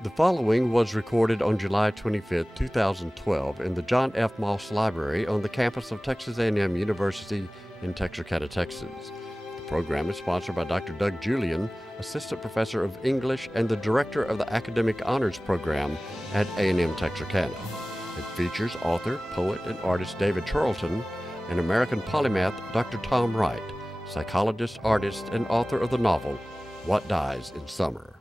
The following was recorded on July 25, 2012 in the John F. Moss Library on the campus of Texas A&M University in Texarkana, Texas. The program is sponsored by Dr. Doug Julian, Assistant Professor of English and the Director of the Academic Honors Program at A&M Texarkana. It features author, poet, and artist David Chorlton and American polymath Dr. Tom Wright, psychologist, artist, and author of the novel What Dies in Summer.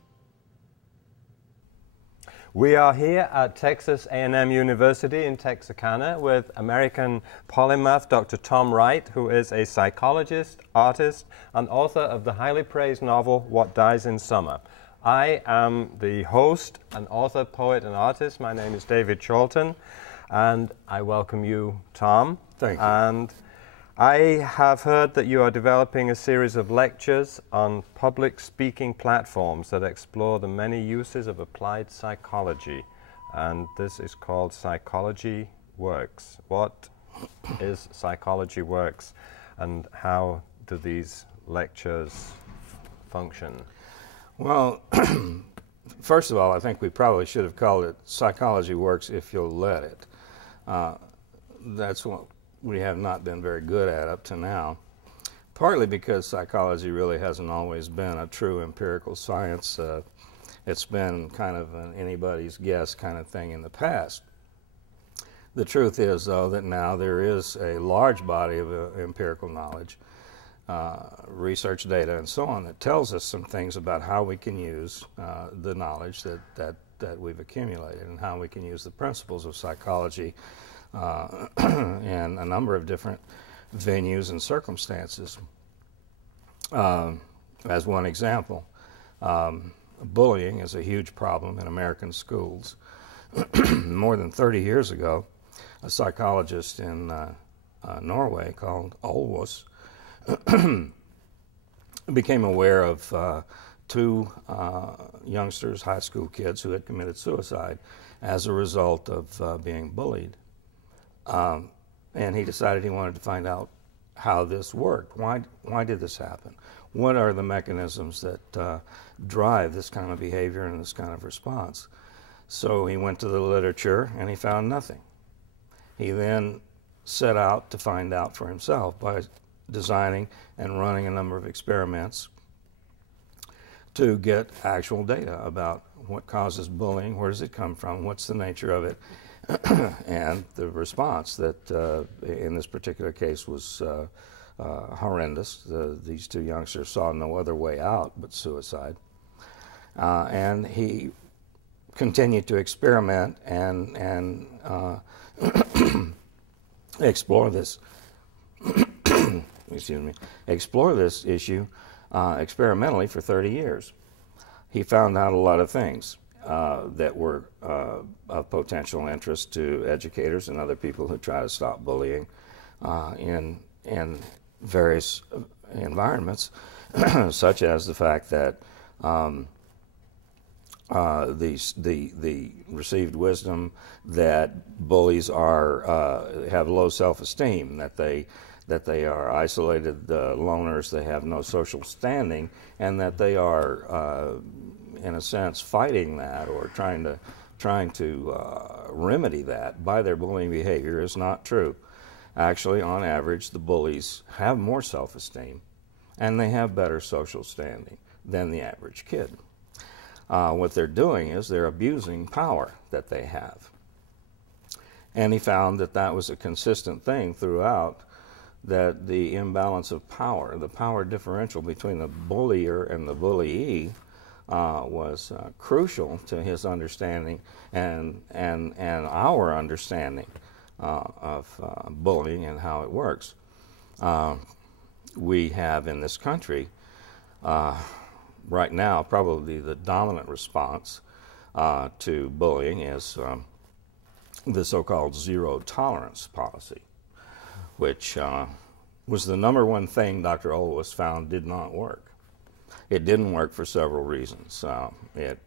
We are here at Texas A&M University in Texarkana with American polymath Dr. Tom Wright, who is a psychologist, artist, and author of the highly praised novel What Dies in Summer. I am the host and author, poet, and artist. My name is David Chorlton, and I welcome you, Tom. Thank you. And I have heard that you are developing a series of lectures on public speaking platforms that explore the many uses of applied psychology, and this is called Psychology Works. What is Psychology Works, and how do these lectures function? Well, first of all, I think we probably should have called it Psychology Works If You'll Let It. That's what we have not been very good at up to now, partly because psychology really hasn't always been a true empirical science. It's been kind of an anybody's guess kind of thing in the past. The truth is, though, that now there is a large body of empirical knowledge, research data and so on, that tells us some things about how we can use the knowledge that we've accumulated and how we can use the principles of psychology in a number of different venues and circumstances. As one example, bullying is a huge problem in American schools. More than 30 years ago, a psychologist in Norway called Olvos became aware of two youngsters, high school kids, who had committed suicide as a result of being bullied. And he decided he wanted to find out how this worked. Why did this happen? What are the mechanisms that drive this kind of behavior and this kind of response? So he went to the literature and he found nothing. He then set out to find out for himself by designing and running a number of experiments to get actual data about what causes bullying, where does it come from, what's the nature of it, and the response that in this particular case was horrendous. These two youngsters saw no other way out but suicide. And he continued to experiment and explore this excuse me, explore this issue experimentally for 30 years. He found out a lot of things that were of potential interest to educators and other people who try to stop bullying in various environments, such as the fact that the received wisdom that bullies have low self-esteem, that they are isolated loners, they have no social standing, and that they are in a sense fighting that or trying to remedy that by their bullying behavior is not true. Actually, on average, the bullies have more self-esteem and they have better social standing than the average kid. What they're doing is they're abusing power that they have. And he found that that was a consistent thing throughout, that the imbalance of power, the power differential between the bullier and the bullyee, was crucial to his understanding and our understanding of bullying and how it works. We have in this country right now probably the dominant response to bullying is the so-called zero tolerance policy, which was the #1 thing Dr. Olvos found did not work. It didn't work for several reasons. It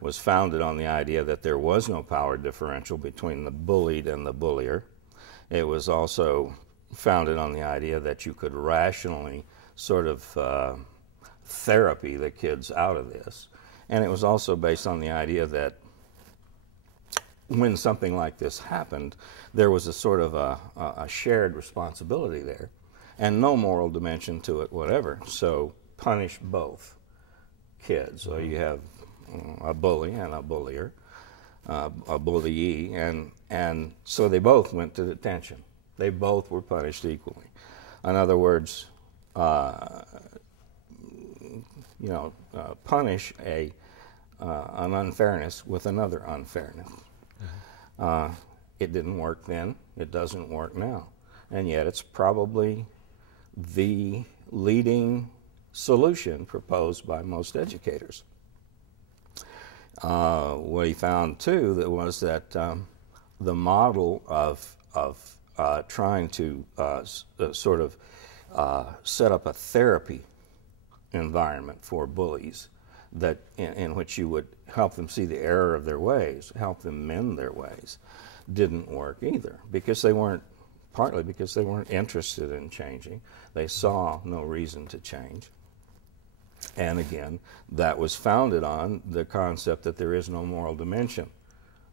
was founded on the idea that there was no power differential between the bullied and the bullier. It was also founded on the idea that you could rationally sort of therapy the kids out of this. And it was also based on the idea that when something like this happened, there was a sort of a shared responsibility there, and no moral dimension to it whatever. So punish both kids. So you have a bully and a bullier, a bullyee, and so they both went to detention. They both were punished equally. In other words, punish an unfairness with another unfairness. It didn't work then. It doesn't work now. And yet it's probably the leading solution proposed by most educators. What he found, too, was that the model of trying to sort of set up a therapy environment for bullies that in which you would help them see the error of their ways, help them mend their ways, didn't work either, because they weren't, partly because they weren't interested in changing. They saw no reason to change. And again, that was founded on the concept that there is no moral dimension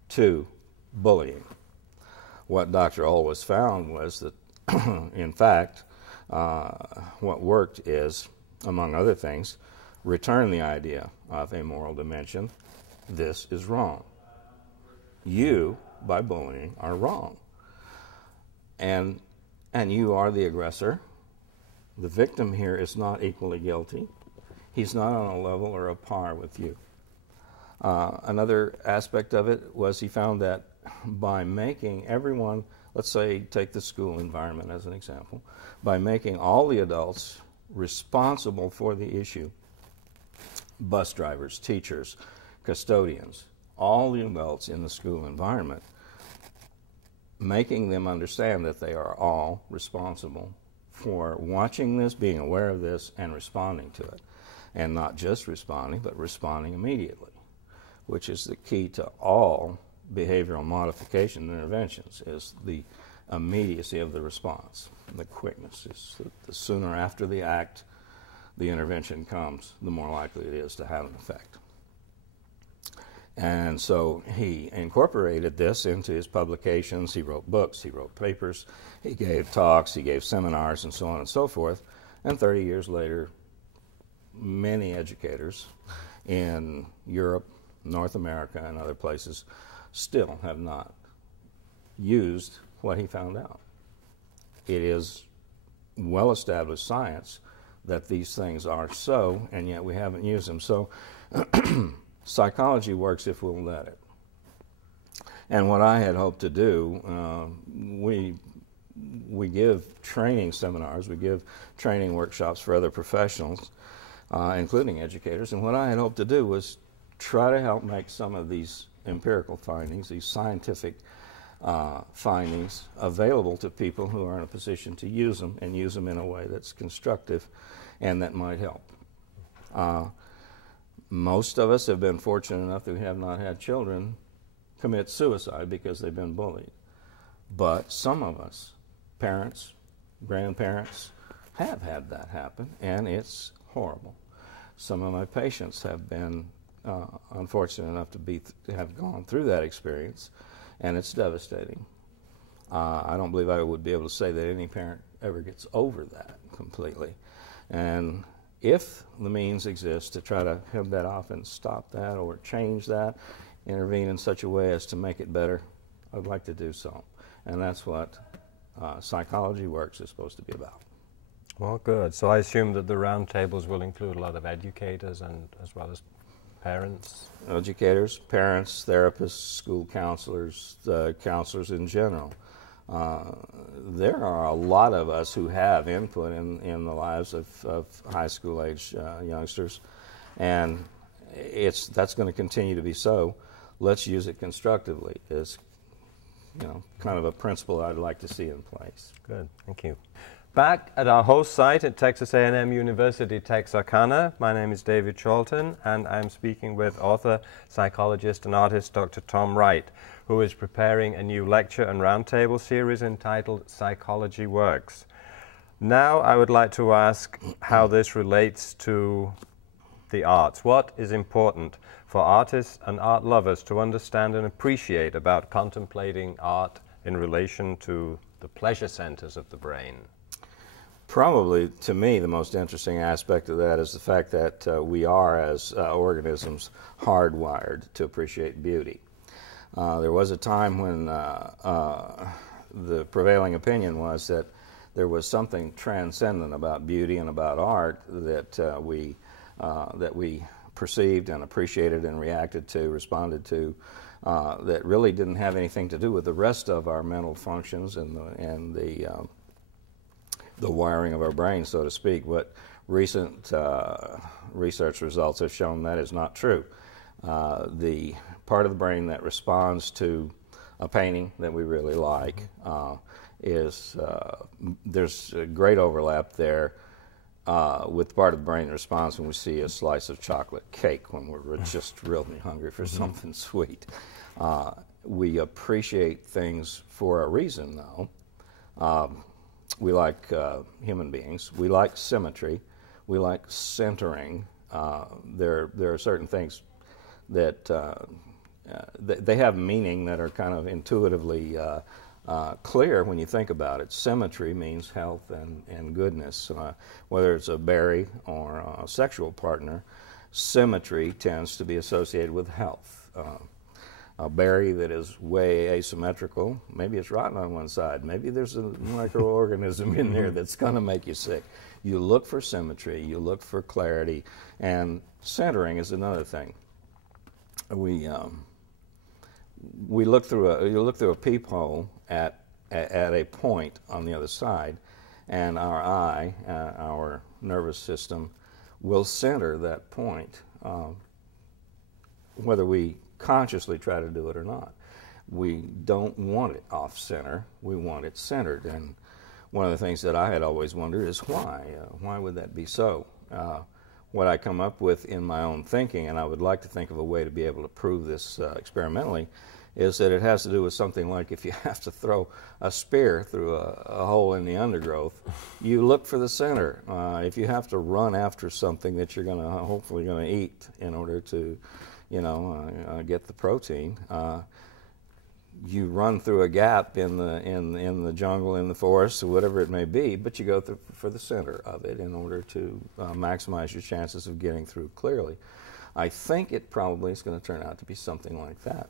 to bullying. What Dr. Always found was that, in fact, what worked is, among other things, return the idea of a moral dimension. This is wrong. You, by bullying, are wrong. And you are the aggressor. The victim here is not equally guilty. He's not on a level or a par with you. Another aspect of it was he found that by making everyone, let's say, take the school environment as an example, by making all the adults responsible for the issue, bus drivers, teachers, custodians, all the adults in the school environment, making them understand that they are all responsible for watching this, being aware of this, and responding to it. And not just responding, but responding immediately, which is the key to all behavioral modification interventions, is the immediacy of the response. The quickness is the sooner after the act the intervention comes, the more likely it is to have an effect. And so he incorporated this into his publications. He wrote books, he wrote papers, he gave talks, he gave seminars, and so on and so forth. And 30 years later, many educators in Europe, North America, and other places still have not used what he found out. It is well-established science that these things are so, and yet we haven't used them. So psychology works if we'll let it. And what I had hoped to do, we give training seminars, we give training workshops for other professionals, including educators, and what I had hoped to do was try to help make some of these empirical findings, these scientific findings, available to people who are in a position to use them, and use them in a way that's constructive and that might help. Most of us have been fortunate enough that we have not had children commit suicide because they've been bullied. But some of us, parents, grandparents, have had that happen, and it's horrible. Some of my patients have been unfortunate enough to have gone through that experience, and it's devastating. I don't believe I would be able to say that any parent ever gets over that completely. And if the means exist to try to head that off and stop that or change that, intervene in such a way as to make it better, I'd like to do so. And that's what Psychology Works is supposed to be about. Well, good. So I assume that the roundtables will include a lot of educators and as well as parents? Educators, parents, therapists, school counselors, counselors in general. There are a lot of us who have input in the lives of high school age youngsters, and that's going to continue to be so. Let's use it constructively is, kind of a principle I'd like to see in place. Good, thank you. Back at our host site at Texas A&M University-Texarkana, my name is David Chorlton, and I'm speaking with author, psychologist, and artist Dr. Tom Wright, who is preparing a new lecture and roundtable series entitled Psychology Works. Now I would like to ask how this relates to the arts. What is important for artists and art lovers to understand and appreciate about contemplating art in relation to the pleasure centers of the brain? Probably, to me, the most interesting aspect of that is the fact that we are, as organisms, hardwired to appreciate beauty. There was a time when the prevailing opinion was that there was something transcendent about beauty and about art that we perceived and appreciated and reacted to, responded to, that really didn't have anything to do with the rest of our mental functions and the wiring of our brain, so to speak. But recent research results have shown that is not true. The part of the brain that responds to a painting that we really like there's a great overlap there with the part of the brain that responds when we see a slice of chocolate cake, when we're just really hungry for something sweet. We appreciate things for a reason, though. We like human beings. We like symmetry. We like centering. There are certain things that they have meaning that are kind of intuitively clear when you think about it. Symmetry means health and goodness. Whether it's a berry or a sexual partner, symmetry tends to be associated with health. A berry that is way asymmetrical, maybe it's rotten on one side, maybe there's a microorganism in there that's going to make you sick. You look for symmetry, you look for clarity, and centering is another thing. You look through a peephole at a point on the other side, and our eye, our nervous system, will center that point, whether we consciously try to do it or not. We don't want it off center, we want it centered. And one of the things that I had always wondered is why? Why would that be so? What I come up with in my own thinking, and I would like to think of a way to be able to prove this experimentally, is that it has to do with something like if you have to throw a spear through a hole in the undergrowth, you look for the center. If you have to run after something that you're hopefully going to eat in order to get the protein, you run through a gap in the jungle, in the forest, or whatever it may be, but you go for the center of it in order to maximize your chances of getting through clearly. I think it probably is going to turn out to be something like that.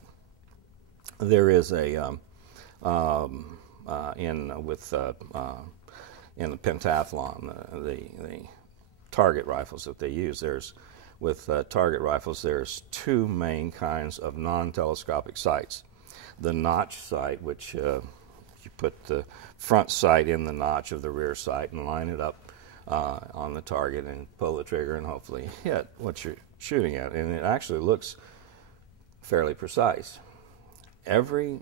There is a in the pentathlon, the target rifles that they use. With target rifles, there's two main kinds of non-telescopic sights. The notch sight, which you put the front sight in the notch of the rear sight and line it up on the target and pull the trigger and hopefully hit what you're shooting at. And it actually looks fairly precise. Every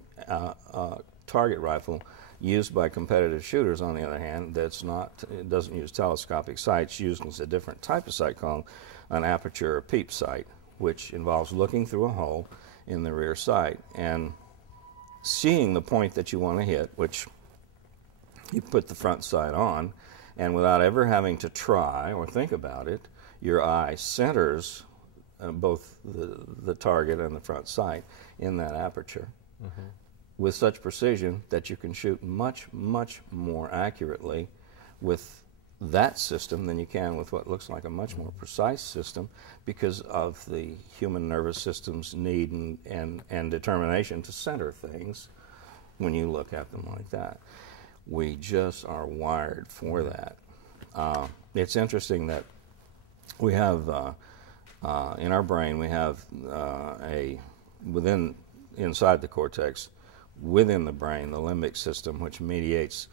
target rifle used by competitive shooters, on the other hand, it doesn't use telescopic sights, uses a different type of sight called an aperture or peep sight, which involves looking through a hole in the rear sight and seeing the point that you want to hit, which you put the front sight on, and without ever having to try or think about it, your eye centers both the target and the front sight in that aperture with such precision that you can shoot much, much more accurately with that system than you can with what looks like a much more precise system because of the human nervous system's need and determination to center things when you look at them like that. We just are wired for that. It's interesting that we have in our brain we have inside the cortex, within the brain, the limbic system, which mediates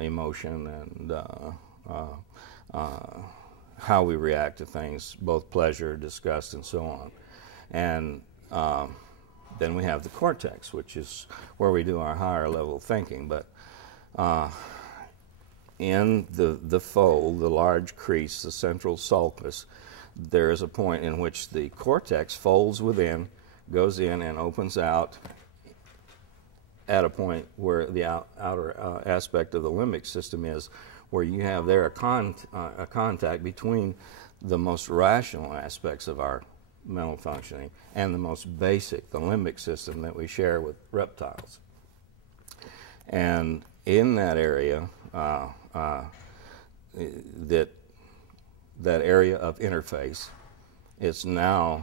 emotion and how we react to things, both pleasure, disgust, and so on. And then we have the cortex, which is where we do our higher level thinking. But in the fold, the large crease, the central sulcus, there is a point in which the cortex folds within, goes in, and opens out at a point where the outer aspect of the limbic system is, where you have there a contact between the most rational aspects of our mental functioning and the most basic, the limbic system that we share with reptiles. And in that area, that area of interface, it's now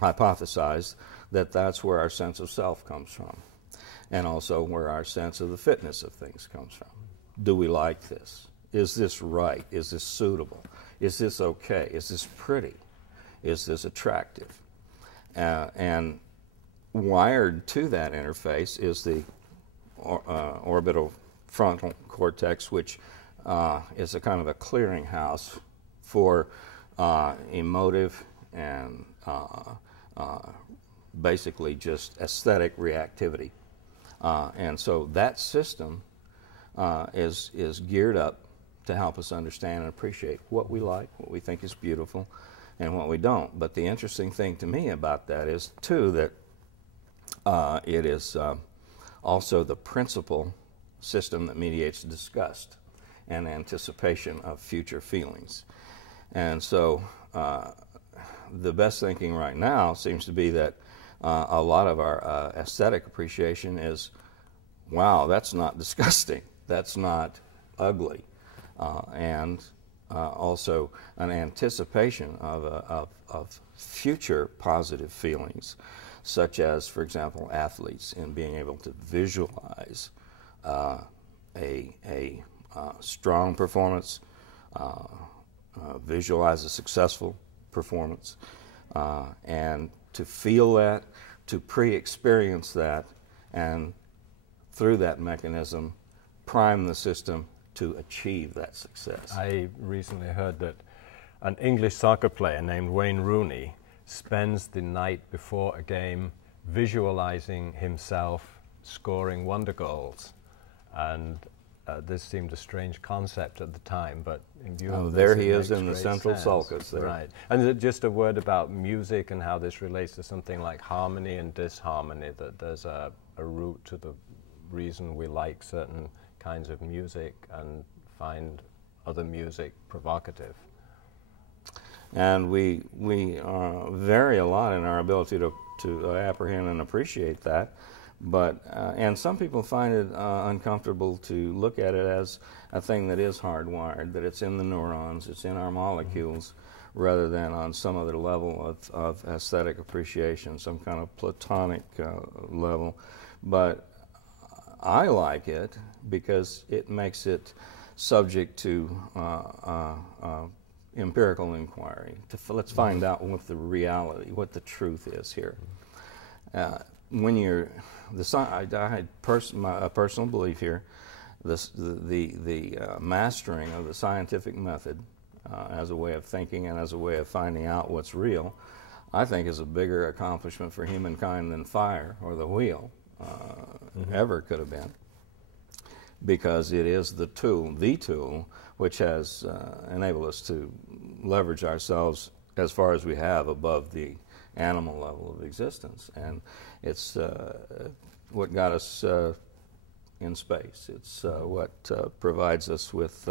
hypothesized that that's where our sense of self comes from, and also where our sense of the fitness of things comes from. Do we like this? Is this right? Is this suitable? Is this okay? Is this pretty? Is this attractive? And wired to that interface is the orbital frontal cortex, which is a kind of a clearinghouse for emotive and basically just aesthetic reactivity. And so that system is geared up to help us understand and appreciate what we like, what we think is beautiful, and what we don't. But the interesting thing to me about that is, too, that it is also the principal system that mediates disgust and anticipation of future feelings. And so the best thinking right now seems to be that a lot of our aesthetic appreciation is, wow, that's not disgusting, that's not ugly, and also an anticipation of future positive feelings, such as, for example, athletes in being able to visualize a strong performance, visualize a successful performance, and to feel that, to pre-experience that, and through that mechanism prime the system to achieve that success. I recently heard that an English soccer player named Wayne Rooney spends the night before a game visualizing himself scoring wonder goals, and this seemed a strange concept at the time, but in view of there this, he is in the central sulcus there. Right. And just a word about music and how this relates to something like harmony and disharmony, that there's a root to the reason we like certain kinds of music and find other music provocative. And we vary a lot in our ability to apprehend and appreciate that. But and some people find it uncomfortable to look at it as a thing that is hardwired, that it's in the neurons, it's in our molecules, rather than on some other level of aesthetic appreciation, some kind of platonic level. But I like it because it makes it subject to empirical inquiry. Let's find out what the reality, what the truth is here. When you're I had a personal belief here. The mastering of the scientific method as a way of thinking and as a way of finding out what's real, I think is a bigger accomplishment for humankind than fire or the wheel ever could have been, because it is the tool which has enabled us to leverage ourselves as far as we have above the animal level of existence. And it's what got us in space. It's what provides us with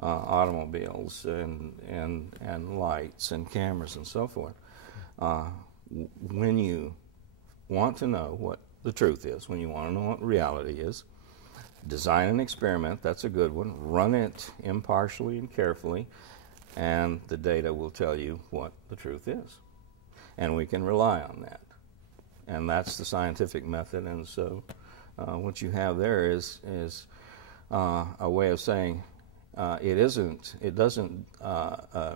automobiles and lights and cameras and so forth. When you want to know what the truth is, when you want to know what reality is, design an experiment. That's a good one. Run it impartially and carefully, and the data will tell you what the truth is. And we can rely on that. And that's the scientific method. And so what you have there is a way of saying it doesn't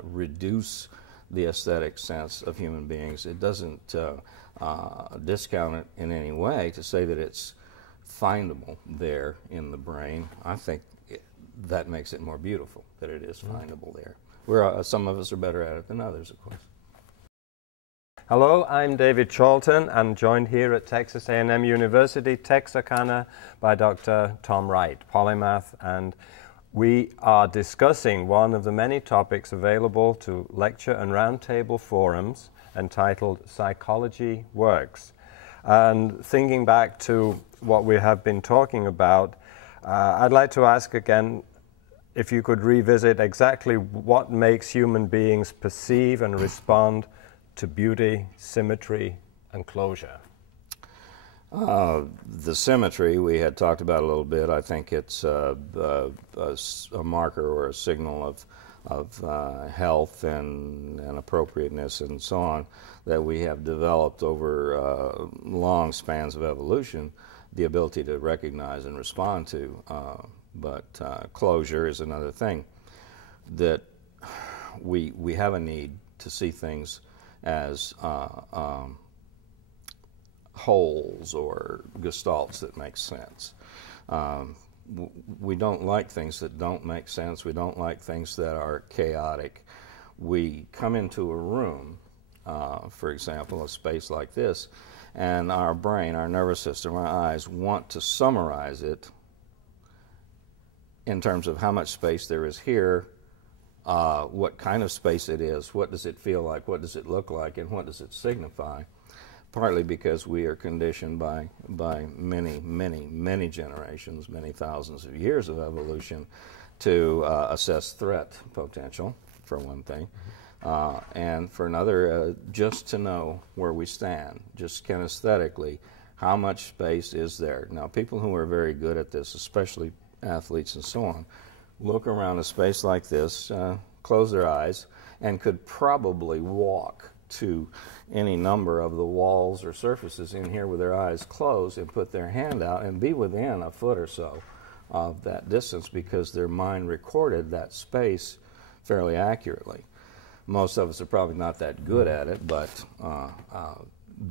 reduce the aesthetic sense of human beings. It doesn't discount it in any way to say that it's findable there in the brain. I think that makes it more beautiful, that it is findable there. Some of us are better at it than others, of course. Hello, I'm David Chorlton, and joined here at Texas A&M University-Texarkana by Dr. Tom Wright, polymath, and we are discussing one of the many topics available to lecture and roundtable forums entitled Psychology Works. And thinking back to what we have been talking about, I'd like to ask again, if you could revisit exactly what makes human beings perceive and respond to beauty, symmetry, and closure. The symmetry we had talked about a little bit. I think it's a marker or a signal of health and appropriateness and so on that we have developed over long spans of evolution, the ability to recognize and respond to. But closure is another thing that we have a need to see things as wholes or gestalts that make sense. We don't like things that don't make sense. We don't like things that are chaotic. We come into a room, for example, a space like this, and our brain, our nervous system, our eyes want to summarize it in terms of how much space there is here, what kind of space it is, what does it feel like, what does it look like, and what does it signify. Partly because we are conditioned by many generations, many thousands of years of evolution to assess threat potential, for one thing, and for another, just to know where we stand, just kinesthetically, how much space is there. Now, people who are very good at this, especially athletes and so on, look around a space like this, close their eyes, and could probably walk to any number of the walls or surfaces in here with their eyes closed and put their hand out and be within a foot or so of that distance because their mind recorded that space fairly accurately. Most of us are probably not that good at it, but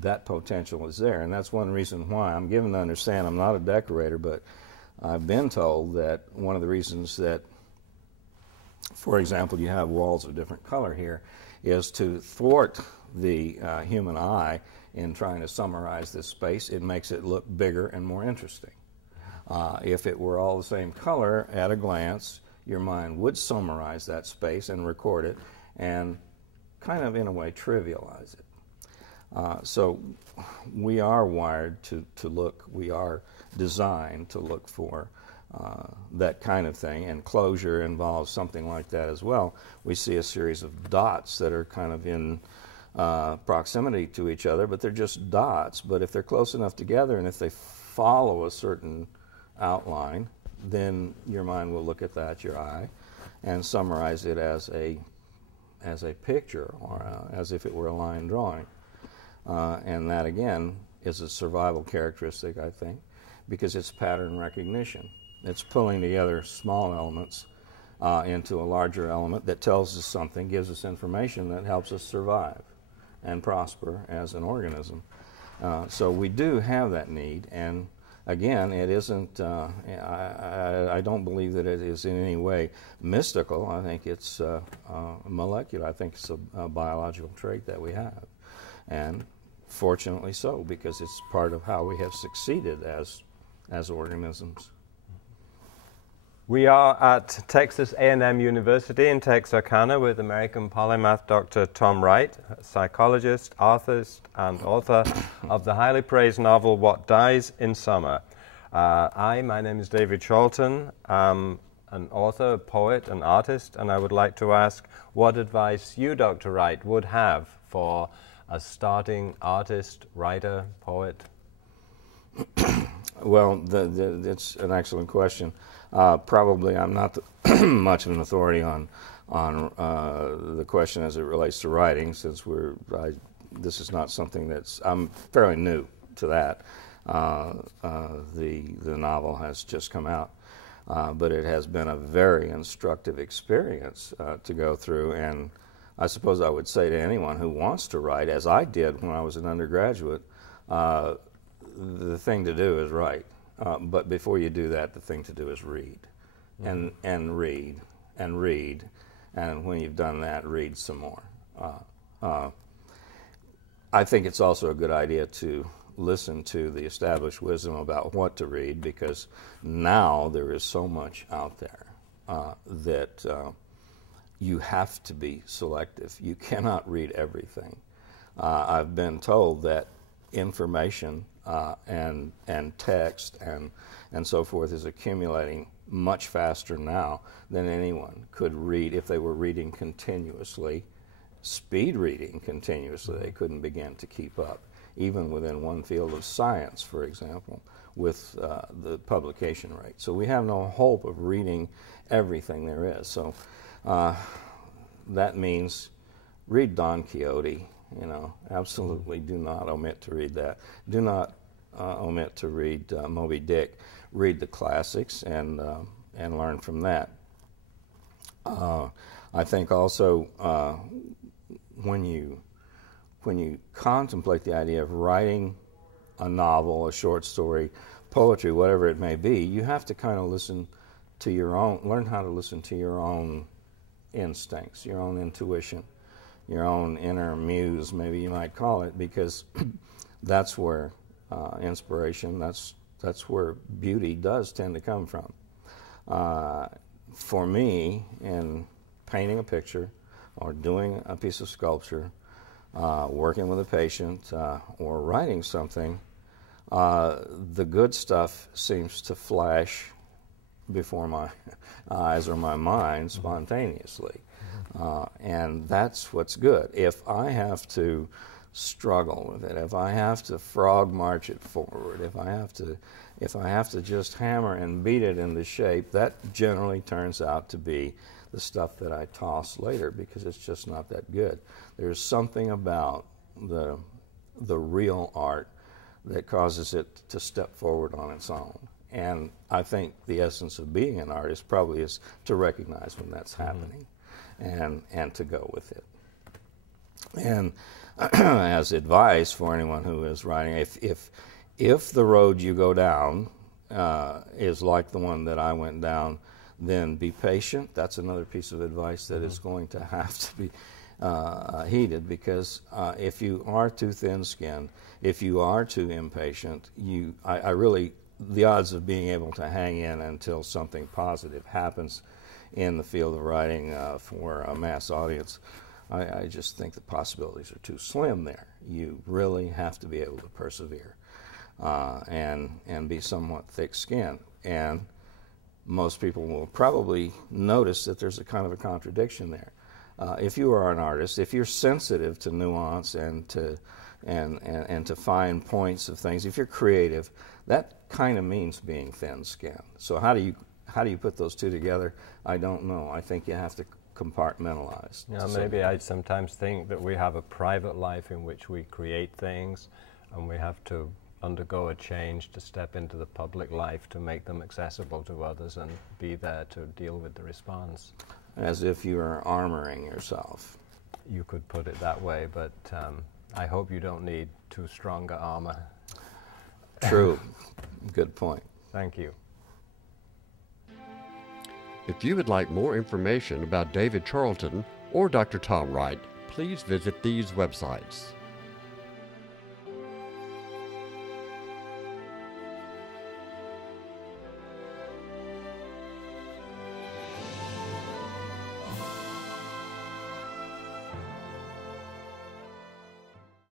that potential is there, and that's one reason why I'm given to understand I'm not a decorator, but I've been told that one of the reasons that, for example, you have walls of different color here is to thwart the human eye in trying to summarize this space. It makes it look bigger and more interesting. If it were all the same color at a glance, your mind would summarize that space and record it and kind of, in a way, trivialize it. So we are wired to look, we are designed to look for that kind of thing, and closure involves something like that as well. We see a series of dots that are kind of in proximity to each other, but they're just dots. But if they're close enough together and if they follow a certain outline, then your mind will look at that, your eye, and summarize it as a picture or as if it were a line drawing. And that, again, is a survival characteristic, I think, because it's pattern recognition. It's pulling together small elements into a larger element that tells us something, gives us information that helps us survive and prosper as an organism. So we do have that need, and again, it isn't, I don't believe that it is in any way mystical. I think it's molecular. I think it's a biological trait that we have. And fortunately so, because it's part of how we have succeeded as organisms. We are at Texas A&M University in Texarkana with American polymath Dr. Tom Wright, a psychologist, artist, and author of the highly praised novel What Dies in Summer. My name is David Chorlton. I'm an author, a poet, an artist, and I would like to ask what advice you, Dr. Wright, would have for a starting artist, writer, poet? Well, it's an excellent question. Probably I'm not much of an authority on the question as it relates to writing, since this is not something I'm fairly new to that. The novel has just come out, but it has been a very instructive experience to go through, and I suppose I would say to anyone who wants to write, as I did when I was an undergraduate, the thing to do is write. But before you do that, the thing to do is read, and read, and read, and when you've done that, read some more. I think it's also a good idea to listen to the established wisdom about what to read, because now there is so much out there that you have to be selective. You cannot read everything. I've been told that information and text and so forth is accumulating much faster now than anyone could read if they were reading continuously. Speed reading continuously, they couldn't begin to keep up, even within one field of science, for example, with the publication rate. So we have no hope of reading everything there is. So that means read Don Quixote, you know, absolutely do not omit to read that. Do not omit to read Moby Dick. Read the classics and learn from that. I think also when you contemplate the idea of writing a novel, a short story, poetry, whatever it may be, you have to kind of listen to your own, learn how to listen to your own instincts, your own intuition, your own inner muse, maybe you might call it, because that's where inspiration, that's where beauty does tend to come from. For me, in painting a picture or doing a piece of sculpture, working with a patient, or writing something, the good stuff seems to flash before my eyes or my mind spontaneously. And that's what's good. If I have to struggle with it, if I have to frog march it forward, if I have to just hammer and beat it into shape, that generally turns out to be the stuff that I toss later because it's just not that good. There's something about the real art that causes it to step forward on its own. And I think the essence of being an artist probably is to recognize when that's happening and to go with it. And as advice for anyone who is writing, if the road you go down is like the one that I went down, then be patient. That's another piece of advice that is going to have to be heeded, because if you are too thin-skinned, if you are too impatient, I really, the odds of being able to hang in until something positive happens in the field of writing for a mass audience, I just think the possibilities are too slim there. You really have to be able to persevere and be somewhat thick-skinned. And most people will probably notice that there's a kind of a contradiction there. If you are an artist, if you're sensitive to nuance and to fine points of things, if you're creative, that kind of means being thin-skinned. So how do you put those two together? I don't know. I think you have to compartmentalize. Yeah, maybe I sometimes think that we have a private life in which we create things, and we have to undergo a change to step into the public life to make them accessible to others and be there to deal with the response. As if you are armoring yourself. You could put it that way, but I hope you don't need too strong a armor. True. Good point. Thank you. If you would like more information about David Chorlton or Dr. Tom Wright, please visit these websites.